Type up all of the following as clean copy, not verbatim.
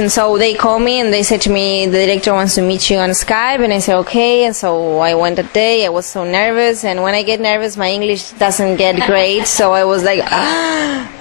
And so they called me and they said to me, the director wants to meet you on Skype. And I said, okay. And so I went that day. I was so nervous. And when I get nervous, my English doesn't get great. So I was like,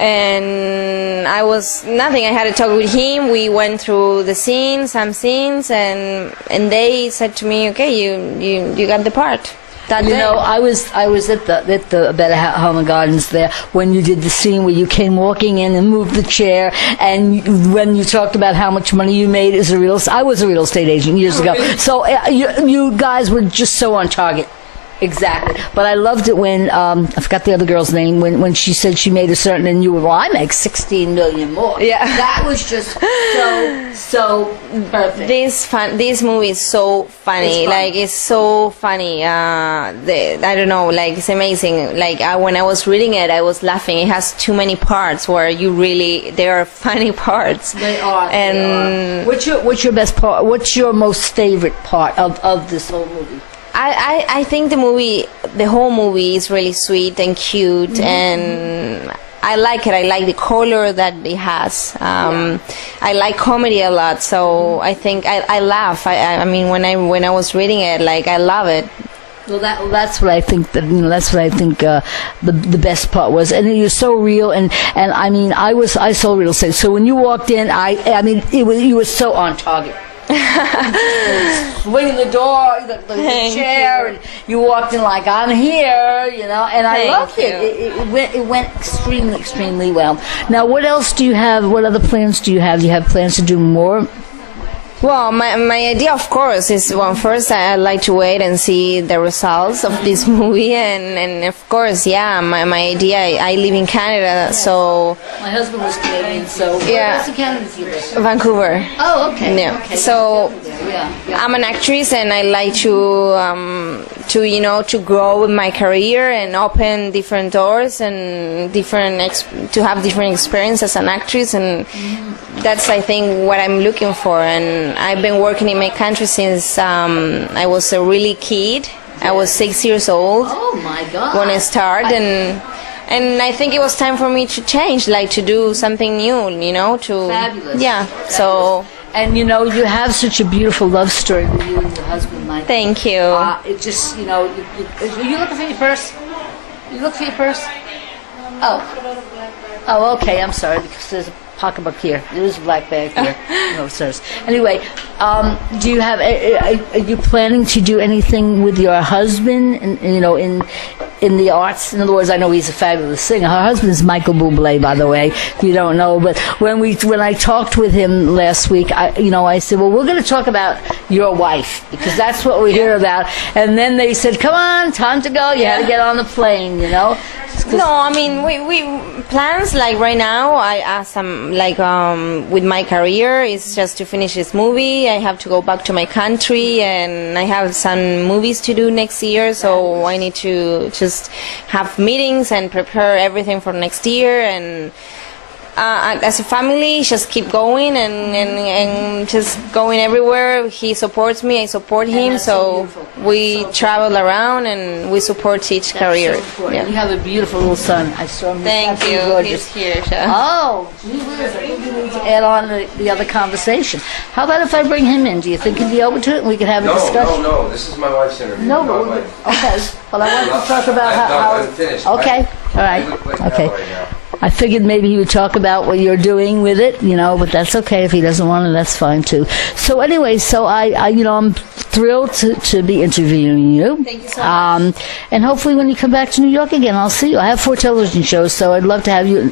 and I was nothing. I had to talk with him. We went through the scenes, some scenes, and they said to me, okay, you got the part. You know, I was at the Better Home Gardens there when you did the scene where you came walking in and moved the chair, and when you talked about how much money you made as a I was a real estate agent years ago. So you guys were just so on target. Exactly. But I loved it when, I forgot the other girl's name, when she said she made a certain, and you were, well, I make 16 million more. Yeah. That was just so perfect. This movie is so funny. Like, it's so funny. I don't know, like, it's amazing. Like, when I was reading it, I was laughing. It has too many parts where there are funny parts. They are. And what's your best part? What's your most favorite part of this whole movie? I think the whole movie is really sweet and cute, and I like it. I like the color that it has. I like comedy a lot, so I think I laugh. I mean, when I was reading it, like, I love it. Well, that's what I think. That's what I think. The best part was, and you're so real. And I mean, I saw real estate. So when you walked in, I mean, you were so on target. Swinging the door, the chair, and you walked in like, I'm here, you know, and I loved it. It went extremely well. Now, what else do you have? What other plans do you have? Do you have plans to do more? Well, my idea, of course, is, well, first I'd like to wait and see the results of this movie, and of course, yeah, my idea, I live in Canada, so... My husband was Canadian, so... Yeah. Where's in Canada do you live? Vancouver. Oh, okay. Yeah. Okay. So, yeah. I'm an actress, and I like to grow in my career and open different doors and to have different experience as an actress, and that's, I think, what I'm looking for. And I've been working in my country since I was a really kid. I was 6 years old. Oh my God! When I started, and I think it was time for me to change, like, to do something new. You know, Fabulous. Yeah. Fabulous. So. And you know, you have such a beautiful love story with you and your husband, Mike. Thank you. It just, you know, you looking for your purse? You look for your purse? Oh, okay. I'm sorry, because there's a pocketbook here. There's a black bag here. No, sirs. Anyway, do you have? Are you planning to do anything with your husband? In the arts. In other words, I know he's a fabulous singer. Her husband is Michael Bublé, by the way, if you don't know. But when I talked with him last week, I said, well, we're going to talk about your wife, because that's what we hear about. And then they said, come on, time to go. You had to get on the plane, you know. No, I mean, we plans, like, right now, with my career, is just to finish this movie. I have to go back to my country, and I have some movies to do next year, so I need to just have meetings and prepare everything for next year, and as a family, just keep going and just going everywhere. He supports me, I support him, so we travel around and we support each career. Yeah. You have a beautiful little son. I saw him. Thank you. Gorgeous. He's here. Oh, gee whiz, I think you need to add on the other conversation. How about if I bring him in? Do you think he'd be open to it and we could have a discussion? No, this is my wife's interview. No, okay. Well, I want to talk about how... I'm finished. Okay, all right. Okay. I figured maybe he would talk about what you're doing with it, but that's okay. If he doesn't want to, that's fine too. So anyway, I'm thrilled to be interviewing you. Thank you so much. And hopefully when you come back to New York again, I'll see you. I have 4 television shows, so I'd love to have you,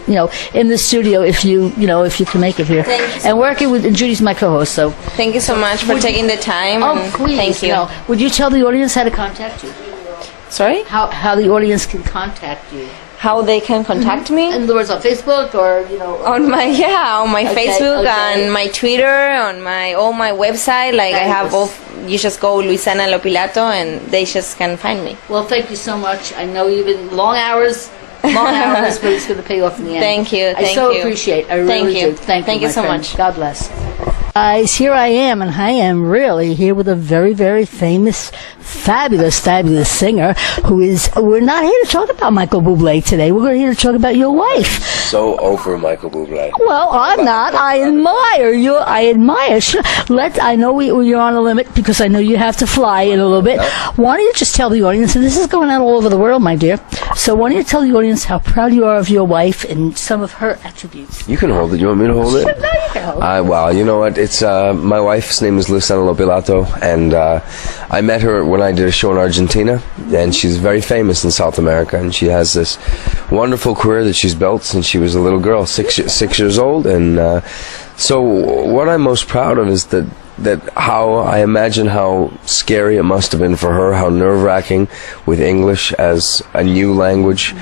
in the studio if you can make it here. Thank you so and working with, and Judy's my co-host, so. Thank you so much for taking the time. Oh, please. Thank you. Would you tell the audience how to contact you? Sorry? How the audience can contact you? How they can contact me? In other words, on Facebook or on my Facebook, okay. on my Twitter, on my website. Like I have both. You just go Luisana Lopilato, and they just can find me. Well, thank you so much. I know you've been long hours, but it's going to pay off in the end. Thank you. I so appreciate. I really do. Thank you so much. God bless. Guys, here I am, and I am really here with a very, very famous, fabulous singer who is, we're not here to talk about Michael Bublé today. We're here to talk about your wife. So over Michael Bublé. Well, I'm not. I admire you. I admire. I know you're on a limit because I know you have to fly in a little bit. Why don't you just tell the audience, and this is going out all over the world, my dear, so why don't you tell the audience how proud you are of your wife and some of her attributes? You can hold it. You want me to hold it? No, you can hold it. Well, you know what? It's my wife's name is Luisana Lopilato, and I met her when I did a show in Argentina, and she's very famous in South America, and she has this wonderful career that she's built since she was a little girl, 6 years old, and so what I'm most proud of is that how I imagine how scary it must have been for her, how nerve-wracking with English as a new language,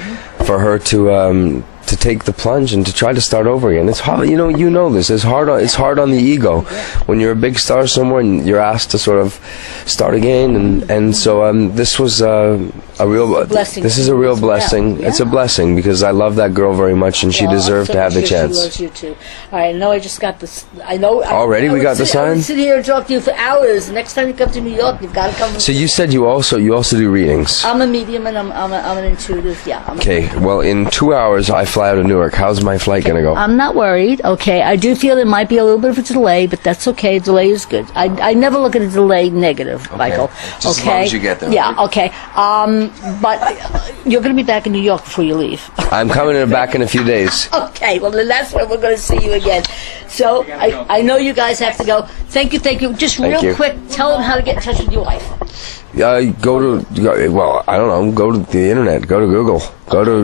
for her to take the plunge and to try to start over again. It's hard, you know this. It's hard on the ego when you're a big star somewhere and you're asked to sort of start again. And so this was a real blessing. This is a real blessing. Yeah. It's a blessing because I love that girl very much, and she deserved to have the chance. She loves you too. All right, I know I just got this. I know already. We got the sign. I would sit here and talk to you for hours. Next time you come to New York, you've got to come. So you said you also do readings. I'm a medium and I'm an intuitive. Yeah. Okay. Well, in 2 hours I fly out of Newark. How's my flight going to go? I'm not worried. Okay. I do feel there might be a little bit of a delay, but that's okay. Delay is good. I never look at a delay negative, Michael. Just as long as you get there. Yeah. Okay. But you're going to be back in New York before you leave. I'm coming back in a few days. Okay. Well, then that's when we're going to see you again. So I know you guys have to go. Thank you. Just real quick, tell them how to get in touch with your wife. Go to the internet. Go to Google. Go to